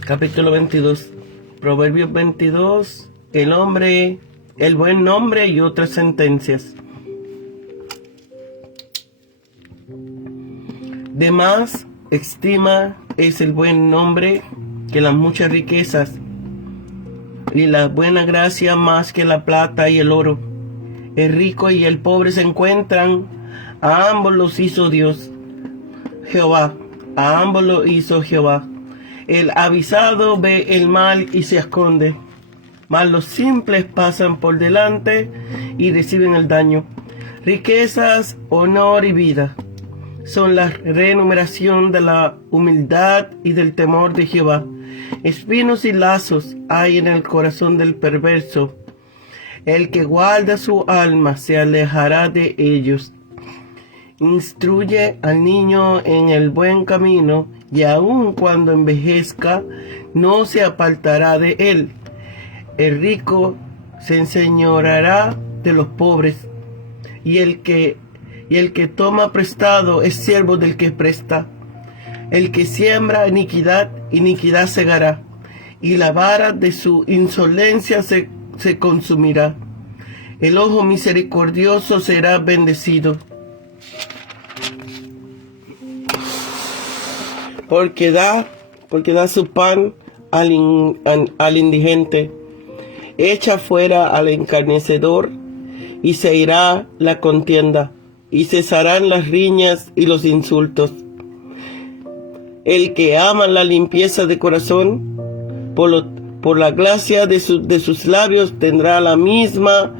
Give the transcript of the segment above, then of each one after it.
Capítulo 22. Proverbios 22. El buen nombre y otras sentencias. De más estima es el buen nombre que las muchas riquezas, y la buena gracia más que la plata y el oro. El rico y el pobre se encuentran, a ambos los hizo Dios, Jehová, a ambos los hizo Jehová. El avisado ve el mal y se esconde, mas los simples pasan por delante y reciben el daño. Riquezas, honor y vida son la remuneración de la humildad y del temor de Jehová. Espinos y lazos hay en el corazón del perverso. El que guarda su alma se alejará de ellos. Instruye al niño en el buen camino, y aun cuando envejezca, no se apartará de él. El rico se enseñoreará de los pobres, y el que toma prestado es siervo del que presta. El que siembra iniquidad, iniquidad segará, y la vara de su insolencia se consumirá. El ojo misericordioso será bendecido, porque da su pan al indigente. Echa fuera al encarnecedor, y se irá la contienda, y cesarán las riñas y los insultos. El que ama la limpieza de corazón, por la gracia de sus labios tendrá la misma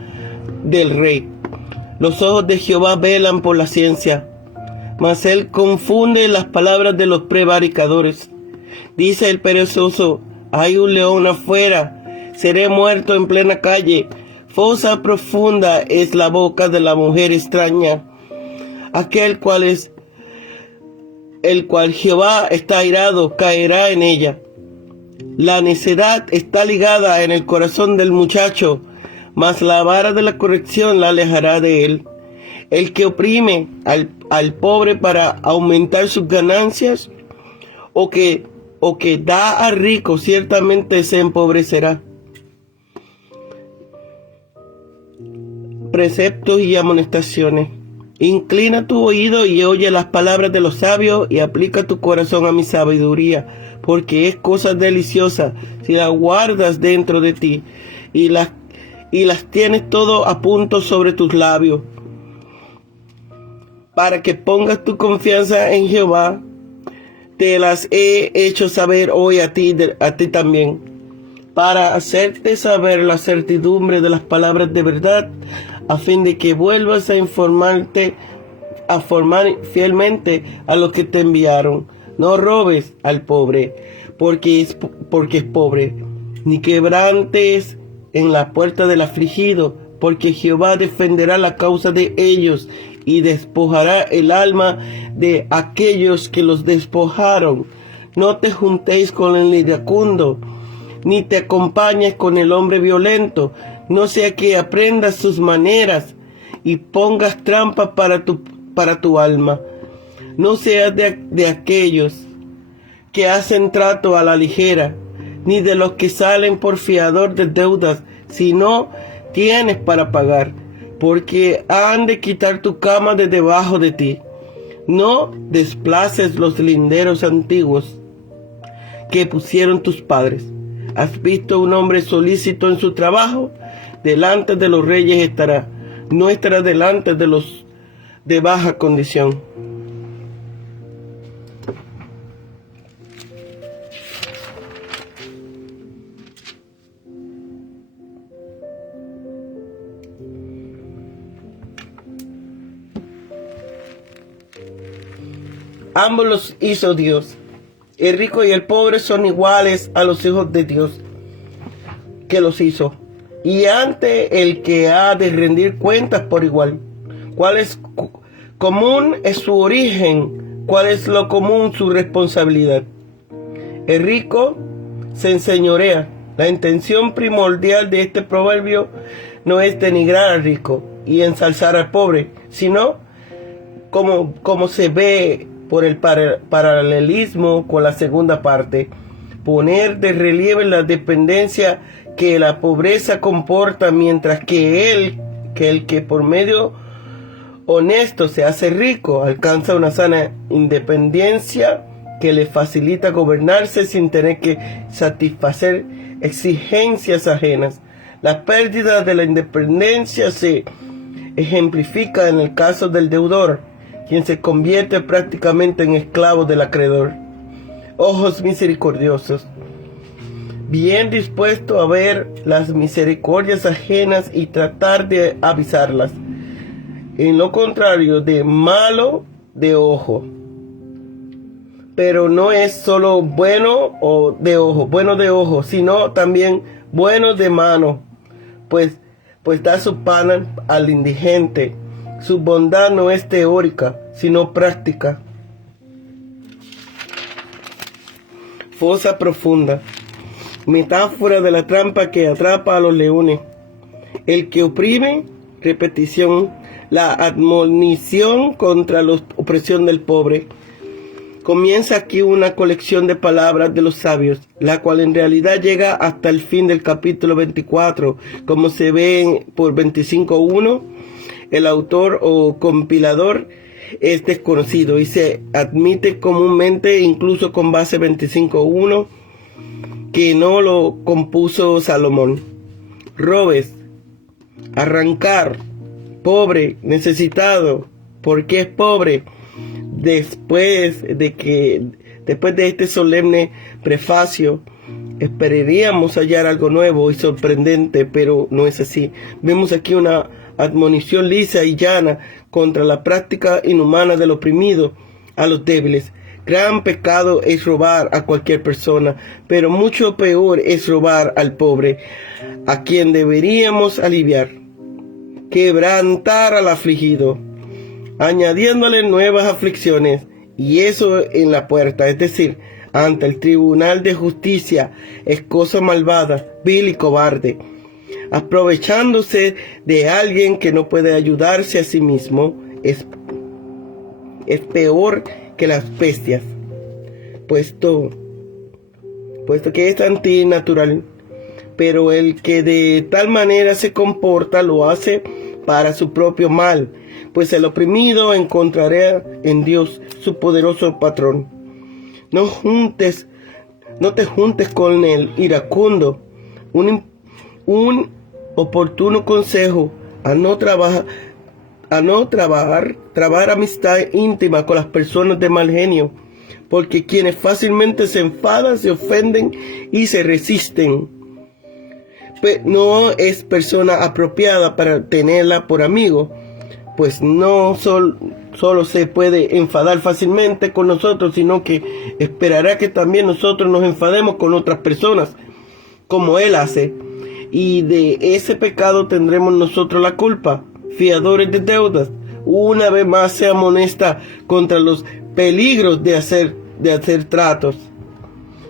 del rey. Los ojos de Jehová velan por la ciencia, mas él confunde las palabras de los prevaricadores. Dice el perezoso: hay un león afuera, seré muerto en plena calle. Fosa profunda es la boca de la mujer extraña. El cual Jehová está airado, caerá en ella. La necedad está ligada en el corazón del muchacho, mas la vara de la corrección la alejará de él. El que oprime al pobre para aumentar sus ganancias, o que da al rico, ciertamente se empobrecerá. Preceptos y amonestaciones. Inclina tu oído y oye las palabras de los sabios, y aplica tu corazón a mi sabiduría, porque es cosa deliciosa si la guardas dentro de ti, y las tienes todo a punto sobre tus labios, para que pongas tu confianza en Jehová. Te las he hecho saber hoy a ti también, para hacerte saber la certidumbre de las palabras de verdad, a fin de que vuelvas a formar fielmente a los que te enviaron. No robes al pobre, porque es pobre, ni quebrantes en la puerta del afligido, porque Jehová defenderá la causa de ellos, y despojará el alma de aquellos que los despojaron. No te juntéis con el iracundo, ni te acompañes con el hombre violento, no sea que aprendas sus maneras y pongas trampas para tu alma. No seas de aquellos que hacen trato a la ligera, ni de los que salen por fiador de deudas, si no tienes para pagar, porque han de quitar tu cama de debajo de ti. No desplaces los linderos antiguos que pusieron tus padres. ¿Has visto un hombre solícito en su trabajo? Delante de los reyes estará, no estará delante de los de baja condición. Ambos los hizo Dios. El rico y el pobre son iguales a los hijos de Dios que los hizo, y ante el que ha de rendir cuentas por igual. ¿Cuál es común es su origen? ¿Cuál es lo común su responsabilidad? El rico se enseñorea, La intención primordial de este proverbio no es denigrar al rico y ensalzar al pobre, sino como se ve por el paralelismo con la segunda parte, poner de relieve la dependencia que la pobreza comporta, mientras que el que por medio honesto se hace rico alcanza una sana independencia que le facilita gobernarse sin tener que satisfacer exigencias ajenas. La pérdida de la independencia se ejemplifica en el caso del deudor, quien se convierte prácticamente en esclavo del acreedor. Ojos misericordiosos, bien dispuesto a ver las misericordias ajenas y tratar de avisarlas. En lo contrario, de malo de ojo. Pero no es solo bueno de ojo, sino también bueno de mano, pues da su pan al indigente. Su bondad no es teórica, sino práctica. Fosa profunda, metáfora de la trampa que atrapa a los leones. El que oprime, repetición, la admonición contra la opresión del pobre. Comienza aquí una colección de palabras de los sabios, la cual en realidad llega hasta el fin del capítulo 24, como se ve por 25.1. El autor o compilador es desconocido y se admite comúnmente, incluso con base 25.1, que no lo compuso Salomón. Robes, arrancar, pobre, necesitado. ¿Por qué es pobre? Después de este solemne prefacio, esperaríamos hallar algo nuevo y sorprendente, pero no es así. Vemos aquí una admonición lisa y llana contra la práctica inhumana del oprimido a los débiles. Gran pecado es robar a cualquier persona, pero mucho peor es robar al pobre, a quien deberíamos aliviar, quebrantar al afligido, añadiéndole nuevas aflicciones, y eso en la puerta, es decir, ante el tribunal de justicia. Es cosa malvada, vil y cobarde, aprovechándose de alguien que no puede ayudarse a sí mismo. Es peor que las bestias, puesto que es antinatural, pero el que de tal manera se comporta lo hace para su propio mal, pues el oprimido encontrará en Dios su poderoso patrón. No te juntes con el iracundo. Un oportuno consejo a no trabar amistad íntima con las personas de mal genio, porque quienes fácilmente se enfadan, se ofenden y se resisten. No es persona apropiada para tenerla por amigo, pues no solo se puede enfadar fácilmente con nosotros, sino que esperará que también nosotros nos enfademos con otras personas, como él hace, y de ese pecado tendremos nosotros la culpa. Fiadores de deudas, una vez más se amonesta contra los peligros de hacer tratos,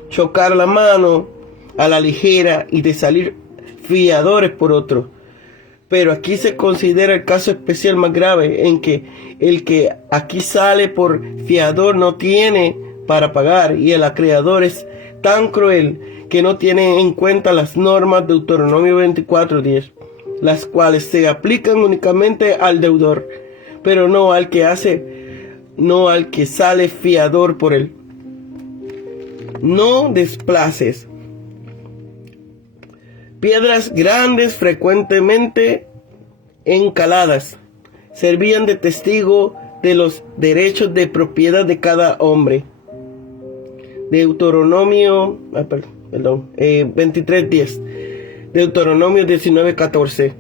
chocar la mano a la ligera y de salir fiadores por otros. Pero aquí se considera el caso especial más grave, en que el que aquí sale por fiador no tiene para pagar, y el acreedor es tan cruel que no tiene en cuenta las normas de Deuteronomio 24:10, las cuales se aplican únicamente al deudor, pero no al que sale fiador por él. No desplaces. Piedras grandes, frecuentemente encaladas, servían de testigo de los derechos de propiedad de cada hombre. Deuteronomio 23:10. Deuteronomio 19:14.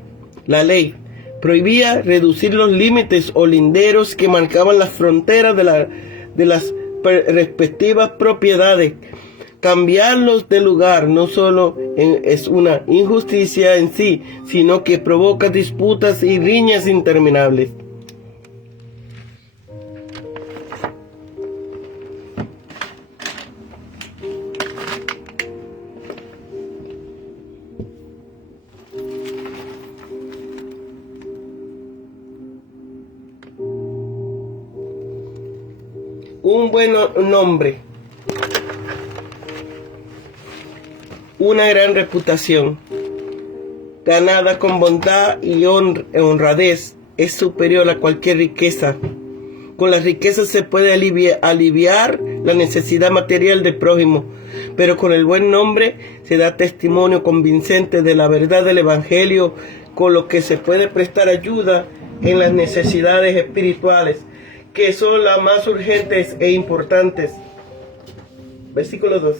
La ley prohibía reducir los límites o linderos que marcaban las fronteras de las respectivas propiedades. Cambiarlos de lugar no solo es una injusticia en sí, sino que provoca disputas y riñas interminables. Un buen nombre, una gran reputación, ganada con bondad y honradez, es superior a cualquier riqueza. Con las riquezas se puede aliviar la necesidad material del prójimo, pero con el buen nombre se da testimonio convincente de la verdad del Evangelio, con lo que se puede prestar ayuda en las necesidades espirituales, que son las más urgentes e importantes. Versículo 2.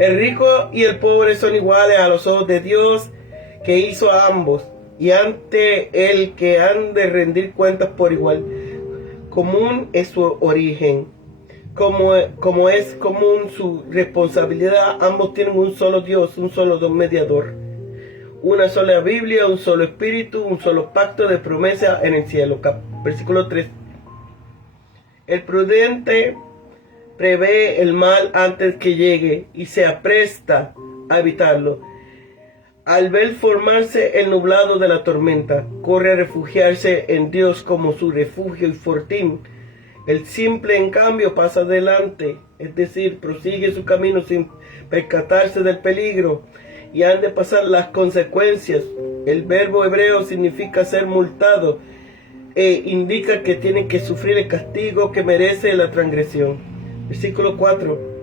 El rico y el pobre son iguales a los ojos de Dios, que hizo a ambos, y ante el que han de rendir cuentas por igual. Común es su origen, como es común su responsabilidad. Ambos tienen un solo Dios, un solo mediador, una sola Biblia, un solo espíritu, un solo pacto de promesa en el cielo. Versículo 3. El prudente prevé el mal antes que llegue y se apresta a evitarlo. Al ver formarse el nublado de la tormenta, corre a refugiarse en Dios como su refugio y fortín. El simple, en cambio, pasa adelante, es decir, prosigue su camino sin percatarse del peligro y han de pasar las consecuencias. El verbo hebreo significa ser multado e indica que tiene que sufrir el castigo que merece la transgresión. Versículo 4.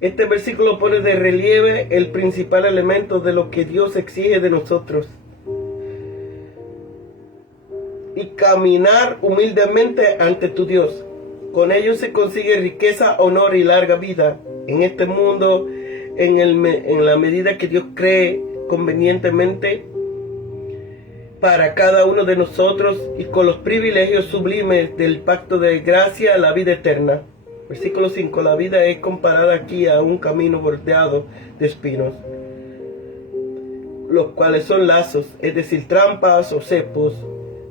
Este versículo pone de relieve el principal elemento de lo que Dios exige de nosotros: y caminar humildemente ante tu Dios. Con ello se consigue riqueza, honor y larga vida en este mundo, en la medida que Dios cree convenientemente para cada uno de nosotros, y con los privilegios sublimes del pacto de gracia, la vida eterna. Versículo 5. La vida es comparada aquí a un camino bordeado de espinos, los cuales son lazos, es decir, trampas o cepos.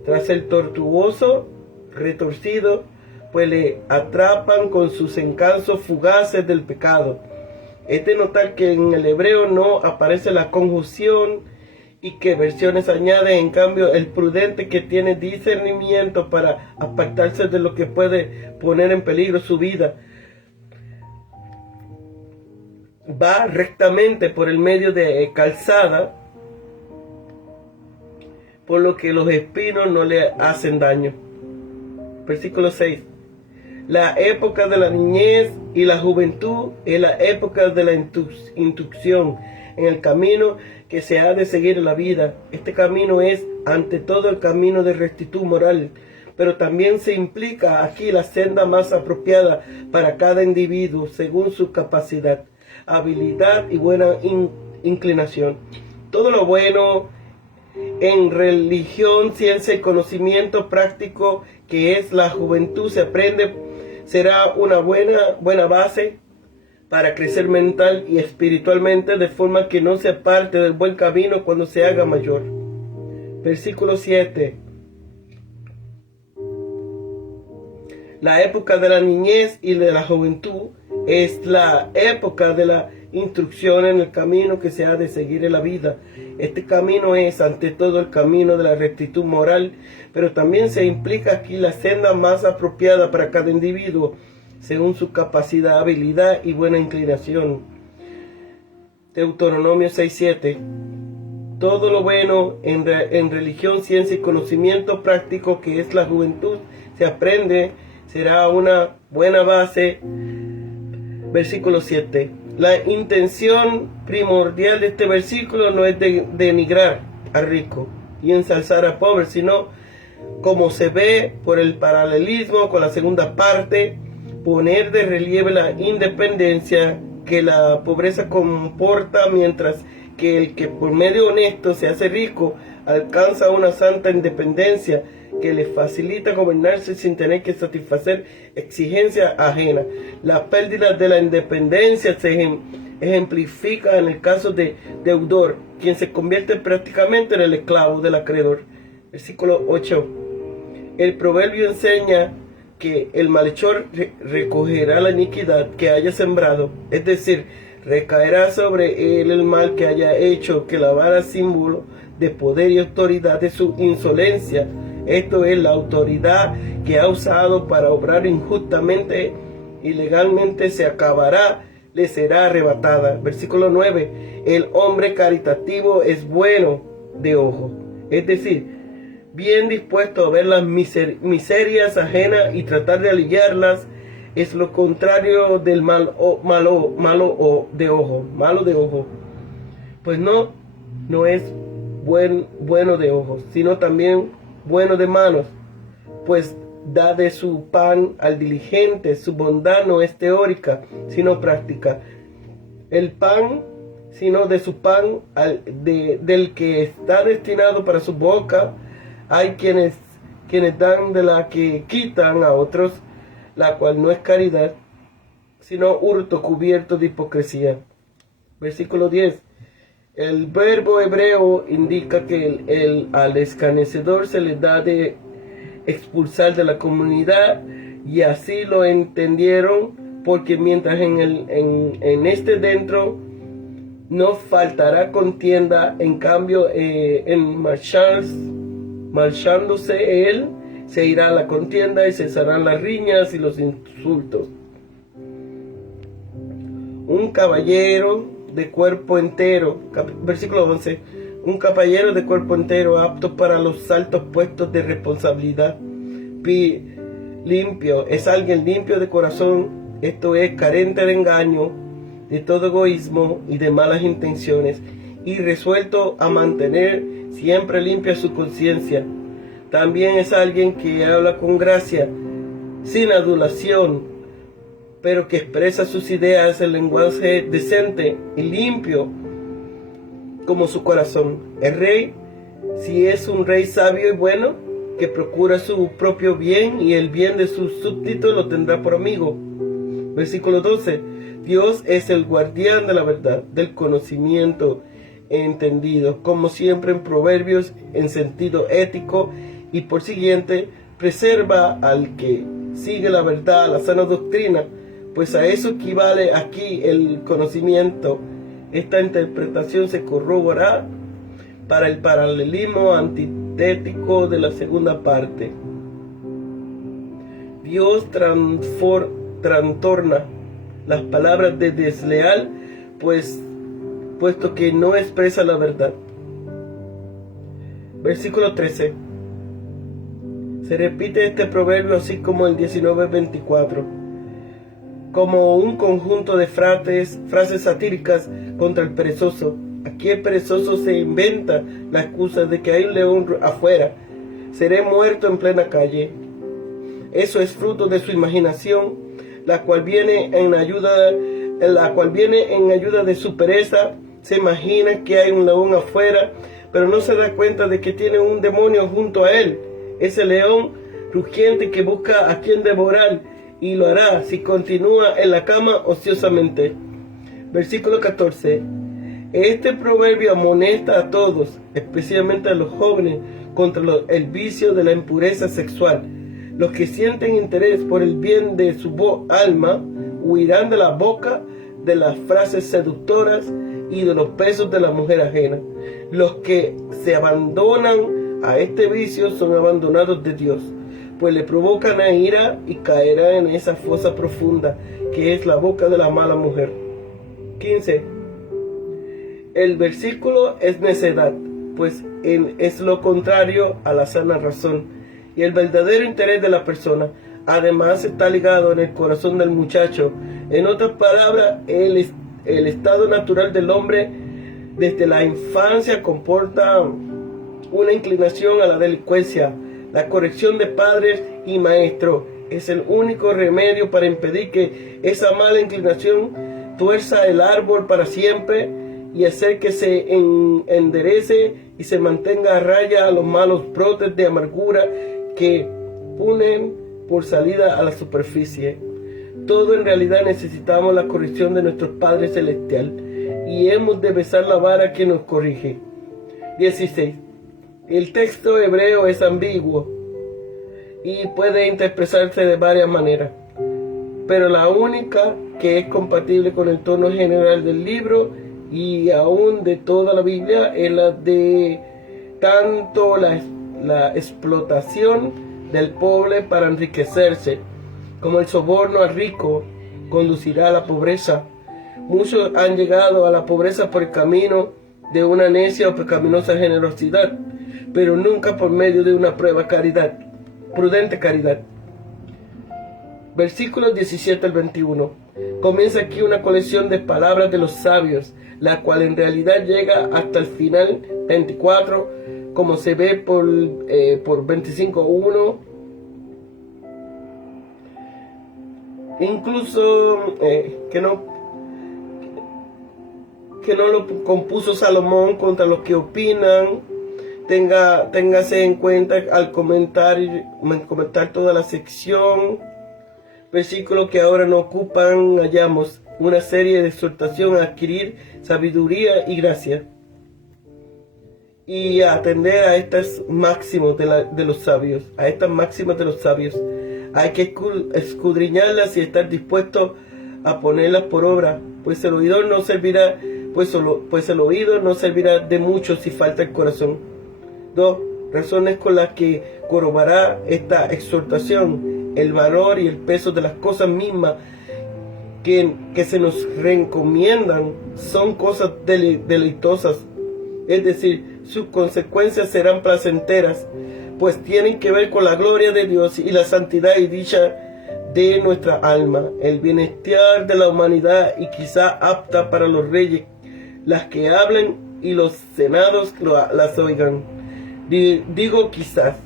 Tras el tortuoso retorcido, pues le atrapan con sus encantos fugaces del pecado. Es de notar que en el hebreo no aparece la conjunción, y que versiones añaden en cambio el prudente, que tiene discernimiento para apartarse de lo que puede poner en peligro su vida. Va rectamente por el medio de calzada, por lo que los espinos no le hacen daño. Versículo 6. La época de la niñez y la juventud es la época de la instrucción en el camino que se ha de seguir en la vida. Este camino es, ante todo, el camino de rectitud moral, pero también se implica aquí la senda más apropiada para cada individuo según su capacidad, habilidad y buena inclinación. Todo lo bueno en religión, ciencia y conocimiento práctico que es la juventud se aprende, será una buena base para crecer mental y espiritualmente, de forma que no se aparte del buen camino cuando se haga mayor. Versículo 7. La época de la niñez y de la juventud es la época de la instrucción en el camino que se ha de seguir en la vida. Este camino es, ante todo, el camino de la rectitud moral, pero también se implica aquí la senda más apropiada para cada individuo, según su capacidad, habilidad y buena inclinación. Deuteronomio 6:7. Todo lo bueno en religión, ciencia y conocimiento práctico que es la juventud se aprende, será una buena base. Versículo 7. La intención primordial de este versículo no es denigrar al rico y ensalzar al pobre, sino, como se ve por el paralelismo con la segunda parte, poner de relieve la independencia que la pobreza comporta, mientras que el que por medio honesto se hace rico alcanza una santa independencia que le facilita gobernarse sin tener que satisfacer exigencias ajenas. La pérdida de la independencia se ejemplifica en el caso de deudor, quien se convierte prácticamente en el esclavo del acreedor. Versículo 8. El proverbio enseña porque el malhechor recogerá la iniquidad que haya sembrado, es decir, recaerá sobre él el mal que haya hecho, que la vara símbolo de poder y autoridad de su insolencia, esto es la autoridad que ha usado para obrar injustamente y legalmente, se acabará, le será arrebatada. Versículo 9, el hombre caritativo es bueno de ojo, es decir, bien dispuesto a ver las miserias ajenas y tratar de aliviarlas. Es lo contrario del malo de ojo. Pues no es bueno de ojos, sino también bueno de manos, pues da de su pan al diligente. Su bondad no es teórica, sino práctica. El pan, sino de su pan del que está destinado para su boca. Hay quienes dan de la que quitan a otros, la cual no es caridad, sino hurto cubierto de hipocresía. Versículo 10. El verbo hebreo indica que al escarnecedor se le da de expulsar de la comunidad, y así lo entendieron, porque mientras en este dentro no faltará contienda, en cambio marchándose él, se irá a la contienda y cesarán las riñas y los insultos. Un caballero de cuerpo entero, versículo 11, un caballero de cuerpo entero, apto para los altos puestos de responsabilidad, limpio, es alguien limpio de corazón, esto es, carente de engaño, de todo egoísmo y de malas intenciones, y resuelto a mantener siempre limpia su conciencia. También es alguien que habla con gracia, sin adulación, pero que expresa sus ideas en lenguaje decente y limpio como su corazón. El rey, si es un rey sabio y bueno, que procura su propio bien y el bien de sus súbditos, lo tendrá por amigo. Versículo 12. Dios es el guardián de la verdad, del conocimiento entendido, como siempre en proverbios, en sentido ético, y por siguiente preserva al que sigue la verdad, la sana doctrina, pues a eso equivale aquí el conocimiento. Esta interpretación se corroborará para el paralelismo antitético de la segunda parte. Dios trastorna las palabras de desleal, puesto que no expresa la verdad. Versículo 13. Se repite este proverbio así como el 19:24, como un conjunto de frases satíricas contra el perezoso. Aquí el perezoso se inventa la excusa de que hay un león afuera. Seré muerto en plena calle. Eso es fruto de su imaginación, la cual viene en ayuda de su pereza. Se imagina que hay un león afuera, pero no se da cuenta de que tiene un demonio junto a él. Ese león rugiente que busca a quien devorar, y lo hará si continúa en la cama ociosamente. Versículo 14. Este proverbio amonesta a todos, especialmente a los jóvenes, contra el vicio de la impureza sexual. Los que sienten interés por el bien de su alma huirán de la boca de las frases seductoras y de los besos de la mujer ajena. Los que se abandonan a este vicio son abandonados de Dios, pues le provocan a ira y caerá en esa fosa profunda que es la boca de la mala mujer. 15. El versículo es necedad, pues es lo contrario a la sana razón y el verdadero interés de la persona. Además está ligado en el corazón del muchacho. En otras palabras, el estado natural del hombre desde la infancia comporta una inclinación a la delincuencia. La corrección de padres y maestros es el único remedio para impedir que esa mala inclinación tuerza el árbol para siempre y hacer que se enderece y se mantenga a raya a los malos brotes de amargura que ponen por salida a la superficie. Todo en realidad necesitamos la corrección de nuestro Padre Celestial y hemos de besar la vara que nos corrige. 16. El texto hebreo es ambiguo y puede interpretarse de varias maneras, pero la única que es compatible con el tono general del libro y aún de toda la Biblia es la de tanto la explotación del pobre para enriquecerse, como el soborno al rico conducirá a la pobreza. Muchos han llegado a la pobreza por el camino de una necia o pecaminosa generosidad, pero nunca por medio de una prudente caridad. Versículos 17 al 21. Comienza aquí una colección de palabras de los sabios, la cual en realidad llega hasta el final 24, como se ve por 25.1. Incluso que no lo compuso Salomón contra los que opinan. Téngase en cuenta al comentar toda la sección. Versículos que ahora no ocupan, hallamos una serie de exhortación a adquirir sabiduría y gracia y a atender a estas máximas de los sabios, Hay que escudriñarlas y estar dispuesto a ponerlas por obra, pues el oído no servirá de mucho si falta el corazón. 2. Razones con las que corroborará esta exhortación: el valor y el peso de las cosas mismas que se nos reencomiendan son cosas deleitosas, es decir, sus consecuencias serán placenteras, pues tienen que ver con la gloria de Dios y la santidad y dicha de nuestra alma, el bienestar de la humanidad y quizá apta para los reyes, las que hablen y los senados las oigan. Digo quizás.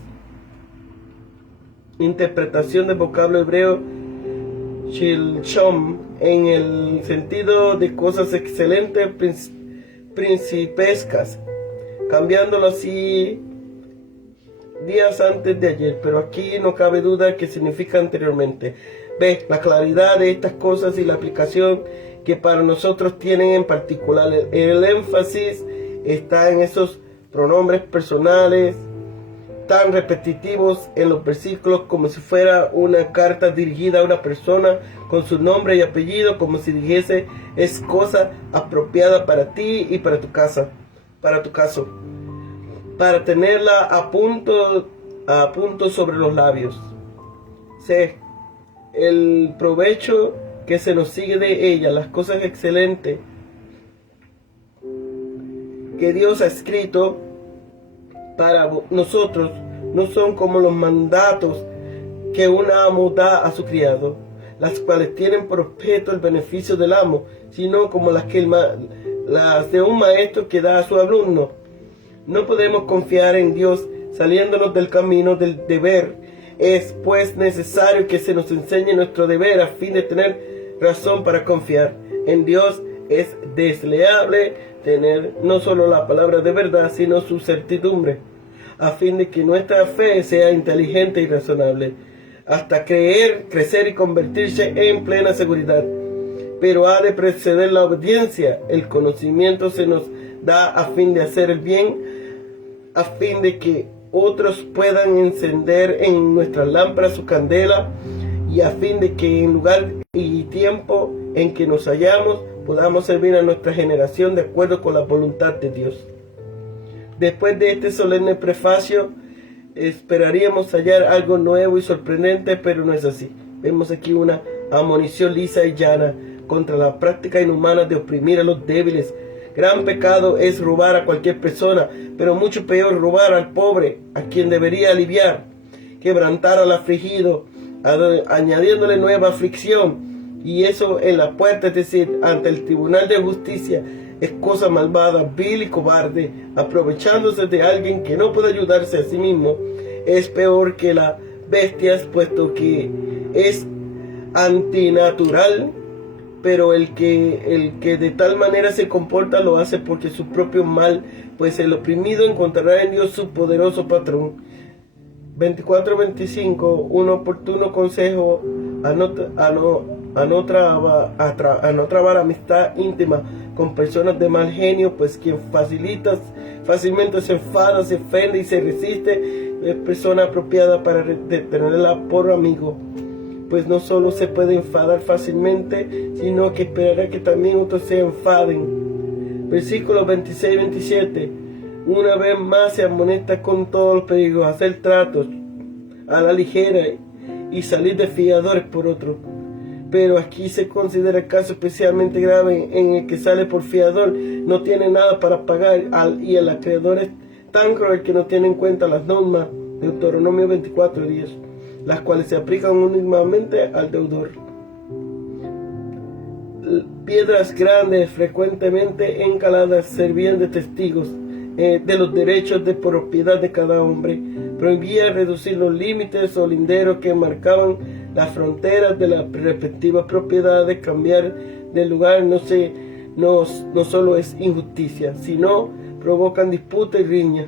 Interpretación del vocablo hebreo shilshom en el sentido de cosas excelentes, principescas, cambiándolo así días antes de ayer, pero aquí no cabe duda que significa anteriormente. Ve la claridad de estas cosas y la aplicación que para nosotros tienen en particular. El énfasis está en esos pronombres personales tan repetitivos en los versículos, como si fuera una carta dirigida a una persona con su nombre y apellido, como si dijese: es cosa apropiada para ti y para tu caso, para tenerla a punto sobre los labios. C. El provecho que se nos sigue de ella, las cosas excelentes que Dios ha escrito para nosotros, no son como los mandatos que un amo da a su criado, las cuales tienen por objeto el beneficio del amo, sino como las de un maestro que da a su alumno. No podemos confiar en Dios saliéndonos del camino del deber. Es pues necesario que se nos enseñe nuestro deber a fin de tener razón para confiar en Dios. Es deseable tener no solo la palabra de verdad, sino su certidumbre, a fin de que nuestra fe sea inteligente y razonable, hasta crecer y convertirse en plena seguridad. Pero ha de preceder la obediencia. El conocimiento se nos da a fin de hacer el bien, a fin de que otros puedan encender en nuestras lámparas su candela, y a fin de que en lugar y tiempo en que nos hallamos podamos servir a nuestra generación de acuerdo con la voluntad de Dios. Después de este solemne prefacio, esperaríamos hallar algo nuevo y sorprendente, pero no es así. Vemos aquí una admonición lisa y llana contra la práctica inhumana de oprimir a los débiles. Gran pecado es robar a cualquier persona, pero mucho peor robar al pobre, a quien debería aliviar, quebrantar al afligido, añadiéndole nueva aflicción, y eso en la puerta, es decir, ante el tribunal de justicia. Es cosa malvada, vil y cobarde, aprovechándose de alguien que no puede ayudarse a sí mismo. Es peor que las bestias, puesto que es antinatural, pero el que de tal manera se comporta lo hace porque su propio mal, pues el oprimido encontrará en Dios su poderoso patrón. 24-25, un oportuno consejo a no trabar amistad íntima con personas de mal genio, pues quien fácilmente se enfada, se ofende y se resiste es persona apropiada para tenerla por amigo, pues no solo se puede enfadar fácilmente, sino que esperará que también otros se enfaden. Versículos 26-27. Una vez más se amonesta con todos los peligros, hacer tratos a la ligera y salir de fiadores por otro. Pero aquí se considera el caso especialmente grave en el que sale por fiador, no tiene nada para pagar y el acreedor es tan cruel que no tiene en cuenta las normas de Deuteronomio 24:10, las cuales se aplican únicamente al deudor. Piedras grandes frecuentemente encaladas servían de testigos de los derechos de propiedad de cada hombre. Prohibía reducir los límites o linderos que marcaban las fronteras de las respectivas propiedades. Cambiar de lugar no solo es injusticia, sino provocan disputa y riña.